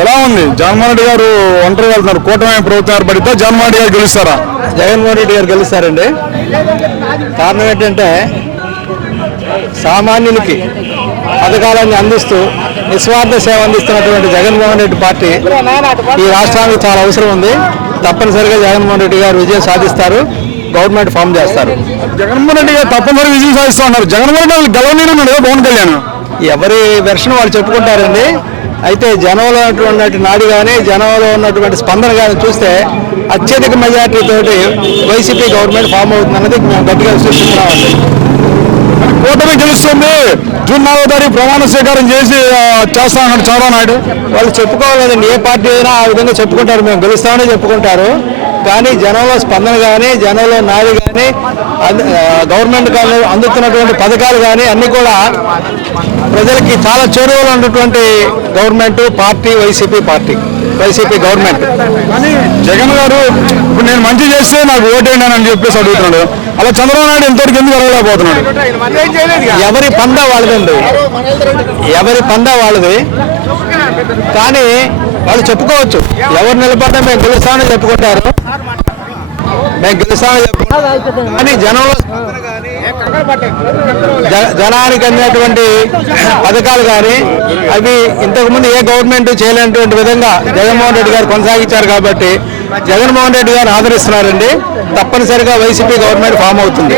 ఎలా ఉంది? జగన్మోహన్ రెడ్డి గారు ఒంటరి వెళ్తున్నారు, కూటమి ప్రభుత్వం ఏర్పడితే జగన్మోహన్ రెడ్డి గారు గెలుస్తారా? జగన్మోహన్ రెడ్డి గారు గెలుస్తారండి. కారణం ఏంటంటే సామాన్యునికి పథకాలన్నీ అందిస్తూ నిస్వార్థ సేవ అందిస్తున్నటువంటి జగన్మోహన్ రెడ్డి పార్టీ ఈ రాష్ట్రానికి చాలా అవసరం ఉంది. తప్పనిసరిగా జగన్మోహన్ రెడ్డి గారు విజయం సాధిస్తారు, గవర్నమెంట్ ఫామ్ చేస్తారు. జగన్మోహన్ రెడ్డి గారు తప్పనిసరిగా విజయం సాధిస్తూ ఉన్నారు. జగన్మోహన్ రెడ్డి గెలవలేనన్నాడు పవన్ కళ్యాణ్. ఎవరి వెర్షన్ వాళ్ళు చెప్పుకుంటారండి. అయితే జనంలో ఉన్నటువంటి నాడి కానీ జనంలో ఉన్నటువంటి స్పందన కానీ చూస్తే అత్యధిక మెజార్టీ తోటి వైసీపీ గవర్నమెంట్ ఫామ్ అవుతుందన్నది మేము గట్టిగా విశ్వసిస్తున్నామండి. కూటమి గెలుస్తుంది. జూన్ 4వ తారీఖు ప్రమాణ స్వీకారం చేస్తా అన్నాడు చంద్రబాబు నాయుడు. వాళ్ళు చెప్పుకోవాలండి, ఏ పార్టీ అయినా ఆ విధంగా చెప్పుకుంటారు, మేము గెలుస్తామని చెప్పుకుంటారు. కానీ జనంలో స్పందన కానీ జనంలో నాడి కానీ గవర్నమెంట్ కానీ అందుతున్నటువంటి పథకాలు కానీ అన్నీ కూడా ప్రజలకి చాలా చేరువలో ఉన్నటువంటి గవర్నమెంట్ పార్టీ వైసీపీ గవర్నమెంట్. కానీ జగన్ గారు ఇప్పుడు నేను మంచి చేస్తే నాకు ఓటేయండి అని చెప్పేసి అడుగుతున్నాడు. అలా చంద్రబాబు నాయుడు ఎంతవరకు ఎందుకు అడగలేకపోతున్నాడు? ఎవరి పందా వాళ్ళది. కానీ వాళ్ళు చెప్పుకోవచ్చు, ఎవరు నిలబడ్డా మేము గెలుస్తామని చెప్పుకుంటారు, కానీ జనంలో జనానికి అందినటువంటి పథకాలు కానీ అవి ఇంతకుముందు ఏ గవర్నమెంట్ చేయలేనటువంటి విధంగా జగన్మోహన్ రెడ్డి గారు కొనసాగించారు. కాబట్టి జగన్మోహన్ రెడ్డి గారు ఆదరిస్తున్నారండి. తప్పనిసరిగా వైసీపీ గవర్నమెంట్ ఫామ్ అవుతుంది.